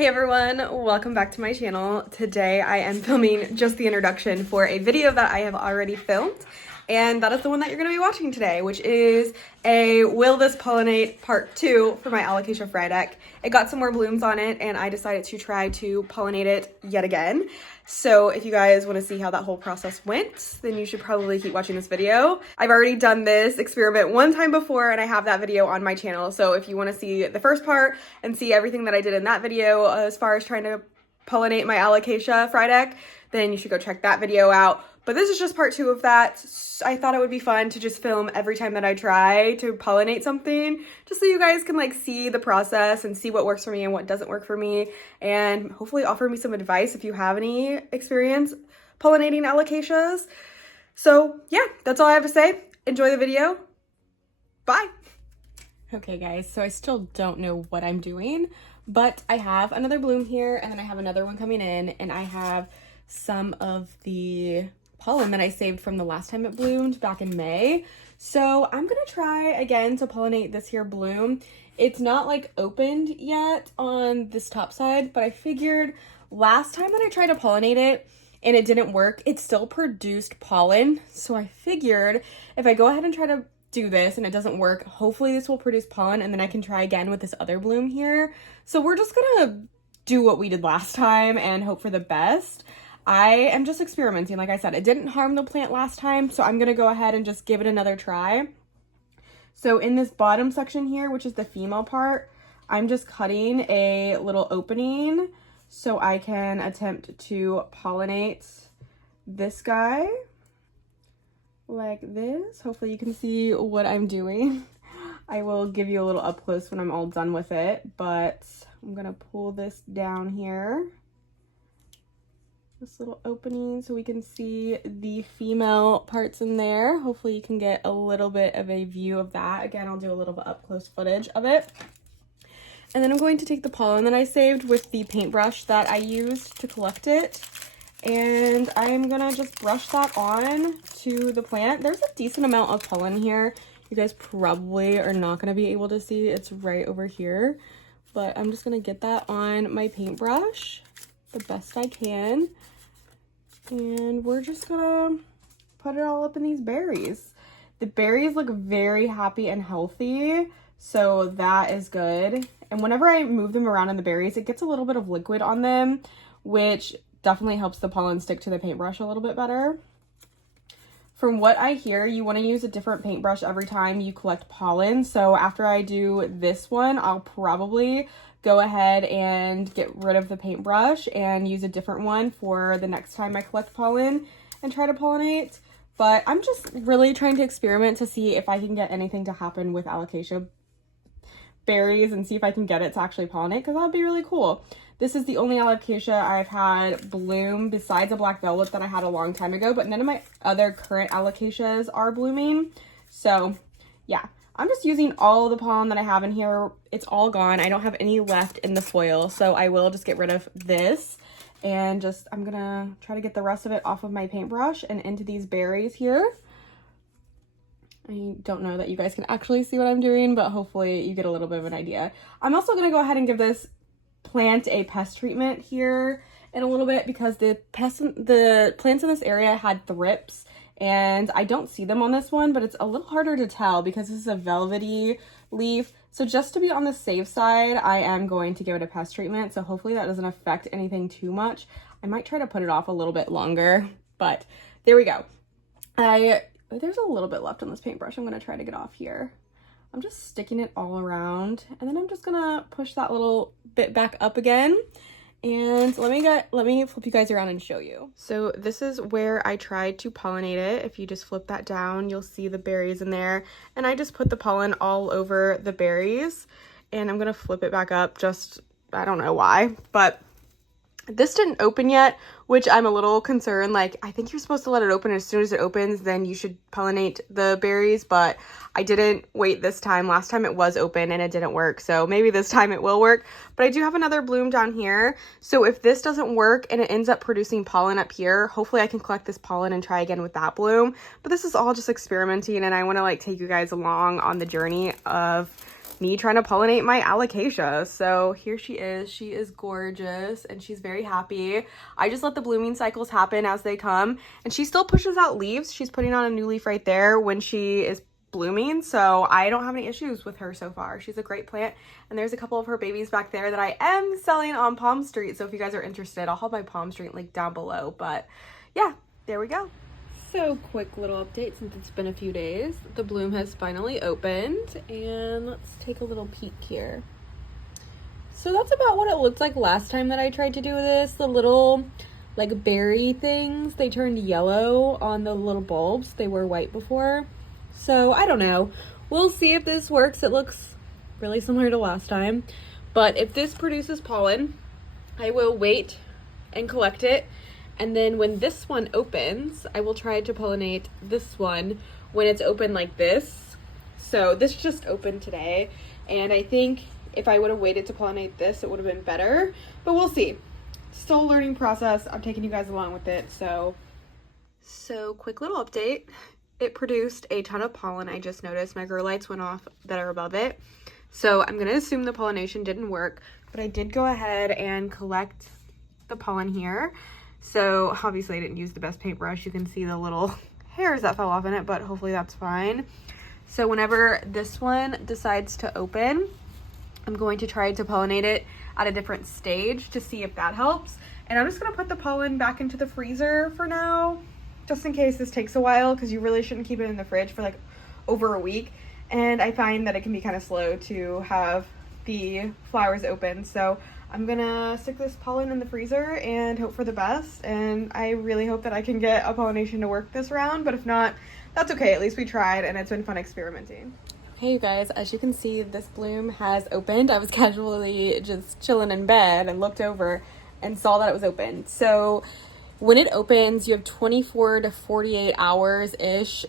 Hey everyone, welcome back to my channel. Today I am filming just the introduction for a video that I have already filmed, and that is the one that you're going to be watching today, which is a Will This Pollinate Part 2 for my Alocasia Freydek. It got some more blooms on it and I decided to try to pollinate it yet again. So if you guys want to see how that whole process went, then you should probably keep watching this video. I've already done this experiment one time before and I have that video on my channel. So if you want to see the first part and see everything that I did in that video as far as trying to pollinate my Alocasia Freydek, then you should go check that video out. But this is just part 2 of that. I thought it would be fun to just film every time that I try to pollinate something, just so you guys can like see the process and see what works for me and what doesn't work for me, and hopefully offer me some advice if you have any experience pollinating alocasias. So yeah, that's all I have to say. Enjoy the video. Bye. Okay guys, so I still don't know what I'm doing, but I have another bloom here and then I have another one coming in, and I have some of the pollen that I saved from the last time it bloomed back in May. So I'm gonna try again to pollinate this here bloom. It's not like opened yet on this top side, but I figured last time that I tried to pollinate it and it didn't work, it still produced pollen. So I figured if I go ahead and try to do this and it doesn't work, hopefully this will produce pollen and then I can try again with this other bloom here. So we're just gonna do what we did last time and hope for the best. I am just experimenting. Like I said, it didn't harm the plant last time, so I'm gonna go ahead and just give it another try. So in this bottom section here, which is the female part, I'm just cutting a little opening so I can attempt to pollinate this guy like this. Hopefully you can see what I'm doing. I will give you a little up close when I'm all done with it, but I'm gonna pull this down here, this little opening, so we can see the female parts in there. Hopefully you can get a little bit of a view of that. Again, I'll do a little bit up close footage of it. And then I'm going to take the pollen that I saved with the paintbrush that I used to collect it, and I'm gonna just brush that on to the plant. There's a decent amount of pollen here. You guys probably are not gonna be able to see, it's right over here, but I'm just gonna get that on my paintbrush the best I can. And we're just gonna put it all up in these berries. The berries look very happy and healthy, so that is good. And whenever I move them around in the berries, it gets a little bit of liquid on them, which definitely helps the pollen stick to the paintbrush a little bit better. From what I hear, you want to use a different paintbrush every time you collect pollen. So after I do this one, I'll probably go ahead and get rid of the paintbrush and use a different one for the next time I collect pollen and try to pollinate. But I'm just really trying to experiment to see if I can get anything to happen with alocasia berries and see if I can get it to actually pollinate, because that would be really cool. This is the only alocasia I've had bloom besides a black velvet that I had a long time ago, but none of my other current alocasias are blooming. So yeah, I'm just using all the pollen that I have in here. It's all gone. I don't have any left in the foil, so I will just get rid of this and just, I'm gonna try to get the rest of it off of my paintbrush and into these berries here. I don't know that you guys can actually see what I'm doing, but hopefully you get a little bit of an idea. I'm also gonna go ahead and give this plant a pest treatment here in a little bit, because the plants in this area had thrips, and I don't see them on this one, but it's a little harder to tell because this is a velvety leaf. So just to be on the safe side, I am going to give it a pest treatment. So hopefully that doesn't affect anything too much. I might try to put it off a little bit longer, but there we go. There's a little bit left on this paintbrush. I'm gonna try to get off here. I'm just sticking it all around, and then I'm just gonna push that little bit back up again. And let me flip you guys around and show you. So this is where I tried to pollinate it. If you just flip that down, you'll see the berries in there. And I just put the pollen all over the berries, and I'm gonna flip it back up, just, I don't know why, but this didn't open yet, which I'm a little concerned. Like, I think you're supposed to let it open. As soon as it opens, then you should pollinate the berries, but I didn't wait this time. Last time it was open and it didn't work, so maybe this time it will work. But I do have another bloom down here, so if this doesn't work and it ends up producing pollen up here, hopefully I can collect this pollen and try again with that bloom. But this is all just experimenting, and I want to like take you guys along on the journey of me trying to pollinate my alocasia. So here she is. She is gorgeous and she's very happy. I just let the blooming cycles happen as they come, and she still pushes out leaves. She's putting on a new leaf right there when she is blooming, so I don't have any issues with her so far. She's a great plant, and there's a couple of her babies back there that I am selling on Palm Street, so if you guys are interested, I'll have my Palm Street link down below. But yeah, there we go. So quick little update since it's been a few days. The bloom has finally opened, and let's take a little peek here. So that's about what it looked like last time that I tried to do this. The little like berry things, they turned yellow on the little bulbs. They were white before. So I don't know. We'll see if this works. It looks really similar to last time. But if this produces pollen, I will wait and collect it. And then when this one opens, I will try to pollinate this one when it's open like this. So this just opened today. And I think if I would have waited to pollinate this, it would have been better. But we'll see. Still a learning process. I'm taking you guys along with it. So quick little update. It produced a ton of pollen. I just noticed my grow lights went off that are above it. So I'm going to assume the pollination didn't work. But I did go ahead and collect the pollen here. So obviously I didn't use the best paintbrush. You can see the little hairs that fell off in it, but hopefully that's fine. So whenever this one decides to open, I'm going to try to pollinate it at a different stage to see if that helps. And I'm just going to put the pollen back into the freezer for now, just in case this takes a while, because you really shouldn't keep it in the fridge for like over a week. And I find that it can be kind of slow to have the flowers open. So I'm gonna stick this pollen in the freezer and hope for the best. And I really hope that I can get a pollination to work this round, but if not, that's okay. At least we tried, and it's been fun experimenting. Okay, you guys, as you can see, this bloom has opened. I was casually just chilling in bed and looked over and saw that it was open. So when it opens, you have 24 to 48 hours-ish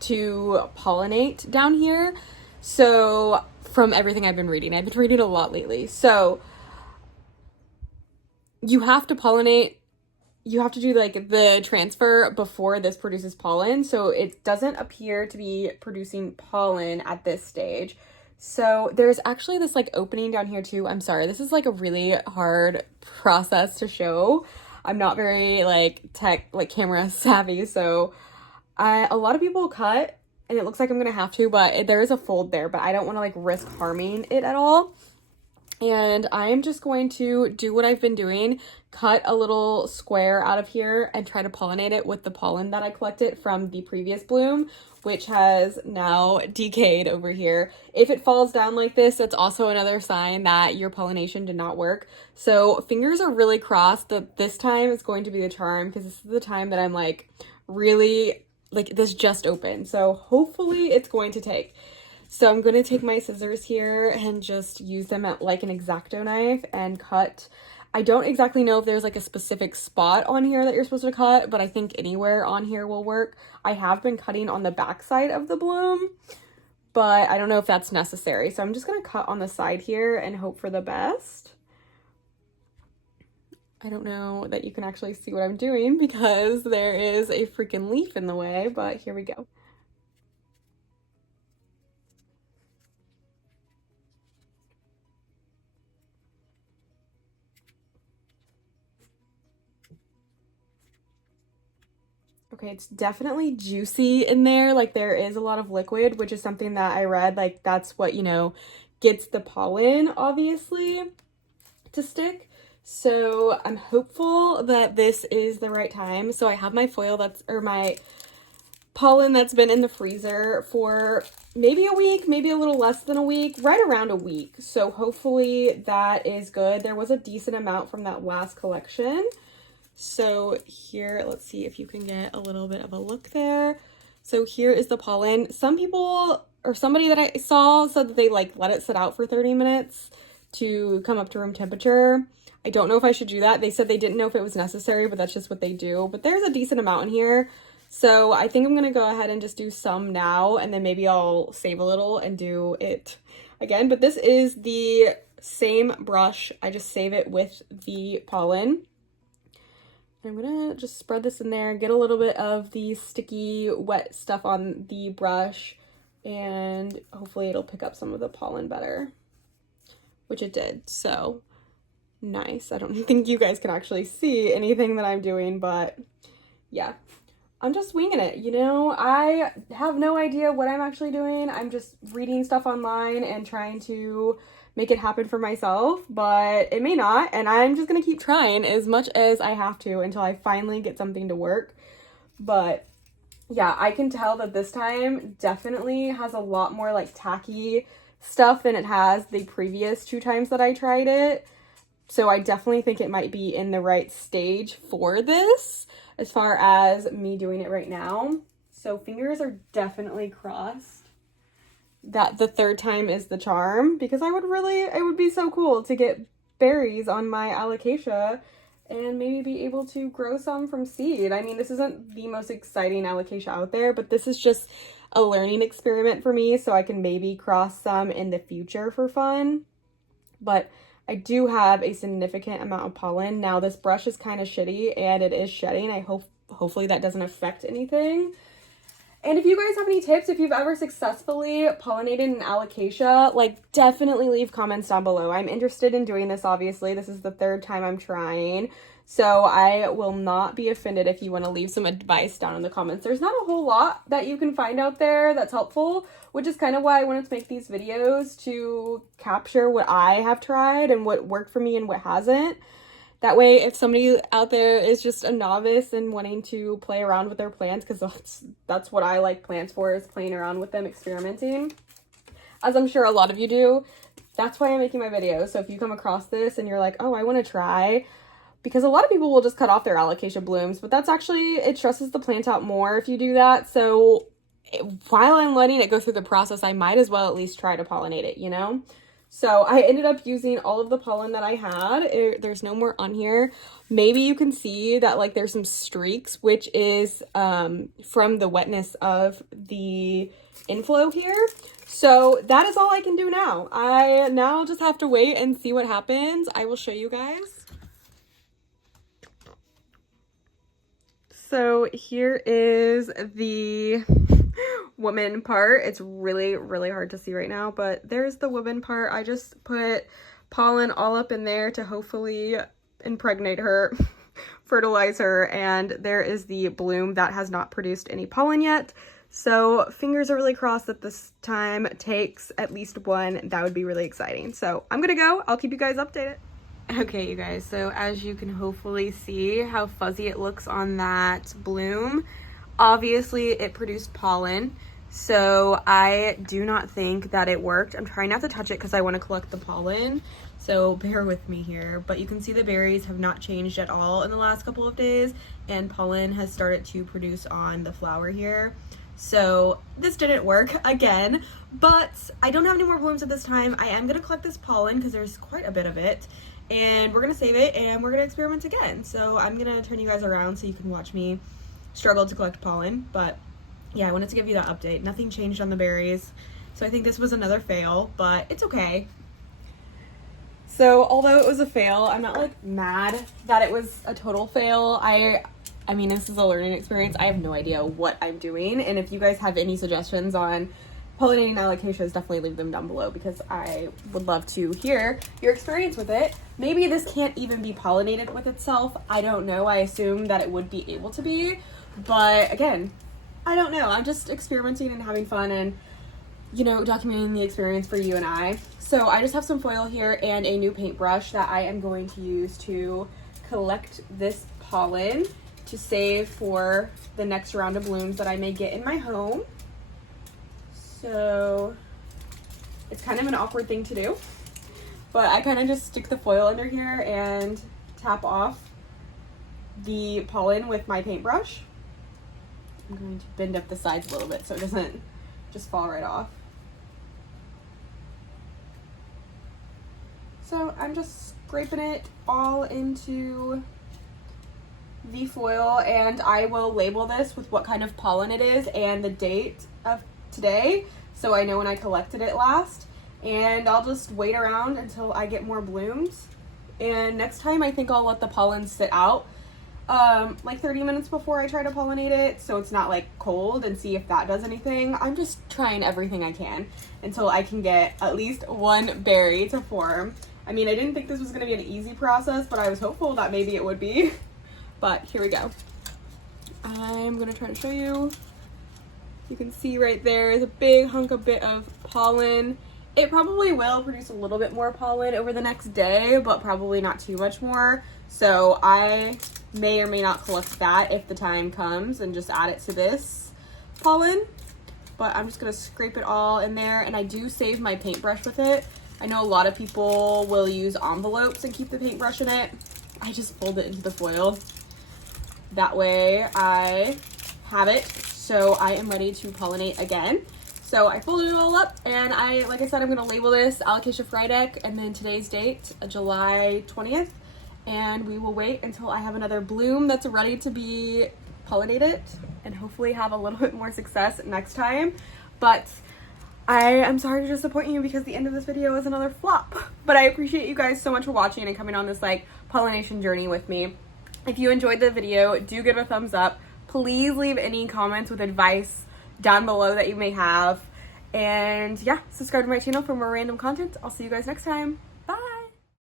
to pollinate down here. So from everything I've been reading a lot lately. So you have to pollinate, you have to do like the transfer before this produces pollen. So it doesn't appear to be producing pollen at this stage. So there's actually this like opening down here too. I'm sorry, this is like a really hard process to show. I'm not very like camera savvy. So a lot of people cut and it looks like I'm gonna have to, but there is a fold there, but I don't want to like risk harming it at all. And I am just going to do what I've been doing, cut a little square out of here and try to pollinate it with the pollen that I collected from the previous bloom, which has now decayed over here. If it falls down like this, that's also another sign that your pollination did not work. So fingers are really crossed that this time is going to be the charm, because this is the time that I'm like really like this just opened. So hopefully it's going to take. So I'm going to take my scissors here and just use them at like an X-Acto knife and cut. I don't exactly know if there's like a specific spot on here that you're supposed to cut, but I think anywhere on here will work. I have been cutting on the back side of the bloom, but I don't know if that's necessary. So I'm just going to cut on the side here and hope for the best. I don't know that you can actually see what I'm doing because there is a freaking leaf in the way, but here we go. Okay, it's definitely juicy in there. Like there is a lot of liquid, which is something that I read. Like that's what, you know, gets the pollen obviously to stick. So I'm hopeful that this is the right time. So I have my foil my pollen that's been in the freezer for maybe a week, maybe a little less than a week, right around a week. So hopefully that is good. There was a decent amount from that last collection. So here, let's see if you can get a little bit of a look there. So here is the pollen. Some people, or somebody that I saw said that they like let it sit out for 30 minutes to come up to room temperature. I don't know if I should do that. They said they didn't know if it was necessary, but that's just what they do. But there's a decent amount in here. So I think I'm going to go ahead and just do some now, and then maybe I'll save a little and do it again. But this is the same brush. I just save it with the pollen. I'm gonna just spread this in there, get a little bit of the sticky wet stuff on the brush, and hopefully it'll pick up some of the pollen better, which it did. So nice. I don't think you guys can actually see anything that I'm doing, but yeah, I'm just winging it, you know? I have no idea what I'm actually doing. I'm just reading stuff online and trying to make it happen for myself, but it may not, and I'm just gonna keep trying as much as I have to until I finally get something to work. But yeah, I can tell that this time definitely has a lot more like tacky stuff than it has the previous 2 times that I tried it. So I definitely think it might be in the right stage for this as far as me doing it right now. So fingers are definitely crossed that the 3rd time is the charm, because it would be so cool to get berries on my alocasia and maybe be able to grow some from seed. I mean, this isn't the most exciting alocasia out there, but this is just a learning experiment for me, so I can maybe cross some in the future for fun. But I do have a significant amount of pollen. Now this brush is kind of shitty and it is shedding. Hopefully that doesn't affect anything. And if you guys have any tips, if you've ever successfully pollinated an alocasia, like definitely leave comments down below. I'm interested in doing this, obviously. This is the 3rd time I'm trying. So I will not be offended if you want to leave some advice down in the comments. There's not a whole lot that you can find out there that's helpful, which is kind of why I wanted to make these videos, to capture what I have tried and what worked for me and what hasn't. That way, if somebody out there is just a novice and wanting to play around with their plants, because that's what I like plants for, is playing around with them, experimenting, as I'm sure a lot of you do, that's why I'm making my videos. So if you come across this and you're like, oh, I want to try, because a lot of people will just cut off their alocasia blooms, but that's actually, it stresses the plant out more if you do that. So while I'm letting it go through the process, I might as well at least try to pollinate it, you know? So I ended up using all of the pollen that I had. There's no more on here. Maybe you can see that like there's some streaks, which is from the wetness of the inflow here. So that is all I can do now. I now just have to wait and see what happens. I will show you guys. So here is the woman part. It's really, really hard to see right now, but there's the woman part. I just put pollen all up in there to hopefully impregnate her, fertilize her, and there is the bloom that has not produced any pollen yet. So fingers are really crossed that this time takes at least one. That would be really exciting. So I'm gonna go. I'll keep you guys updated. Okay, you guys, so as you can hopefully see how fuzzy it looks on that bloom, obviously it produced pollen, so I do not think that it worked. I'm trying not to touch it because I want to collect the pollen, so bear with me here. But you can see the berries have not changed at all in the last couple of days, and pollen has started to produce on the flower here. So this didn't work again, but I don't have any more blooms at this time. I am going to collect this pollen because there's quite a bit of it, and we're going to save it and we're going to experiment again. So I'm going to turn you guys around so you can watch me struggle to collect pollen. But yeah, I wanted to give you that update. Nothing changed on the berries, so I think this was another fail, but it's okay. So although it was a fail, I'm not like mad that it was a total fail. I mean, this is a learning experience. I have no idea what I'm doing, and if you guys have any suggestions on pollinating alocasias, definitely leave them down below because I would love to hear your experience with it. Maybe this can't even be pollinated with itself. I don't know. I assume that it would be able to be, but again, I don't know. I'm just experimenting and having fun and, you know, documenting the experience for you and I. So I just have some foil here and a new paintbrush that I am going to use to collect this pollen to save for the next round of blooms that I may get in my home. So it's kind of an awkward thing to do, but I kind of just stick the foil under here and tap off the pollen with my paintbrush. I'm going to bend up the sides a little bit so it doesn't just fall right off. So I'm just scraping it all into the foil, and I will label this with what kind of pollen it is and the date of today, so I know when I collected it last, and I'll just wait around until I get more blooms. And next time I think I'll let the pollen sit out like 30 minutes before I try to pollinate it, so it's not like cold, and see if that does anything. I'm just trying everything I can until I can get at least one berry to form. I mean, I didn't think this was going to be an easy process, but I was hopeful that maybe it would be. But here we go. I'm going to try to show you. You can see right there is a big hunk of bit of pollen. It probably will produce a little bit more pollen over the next day, but probably not too much more. So I may or may not collect that if the time comes and just add it to this pollen. But I'm just gonna scrape it all in there, and I do save my paintbrush with it. I know a lot of people will use envelopes and keep the paintbrush in it. I just fold it into the foil. That way I have it, so I am ready to pollinate again. So I folded it all up, and like I said, I'm gonna label this Alocasia Freydek, and then today's date, July 20th. And we will wait until I have another bloom that's ready to be pollinated, and hopefully have a little bit more success next time. But I am sorry to disappoint you because the end of this video is another flop. But I appreciate you guys so much for watching and coming on this like pollination journey with me. If you enjoyed the video, do give it a thumbs up. Please leave any comments with advice down below that you may have. And yeah, subscribe to my channel for more random content. I'll see you guys next time.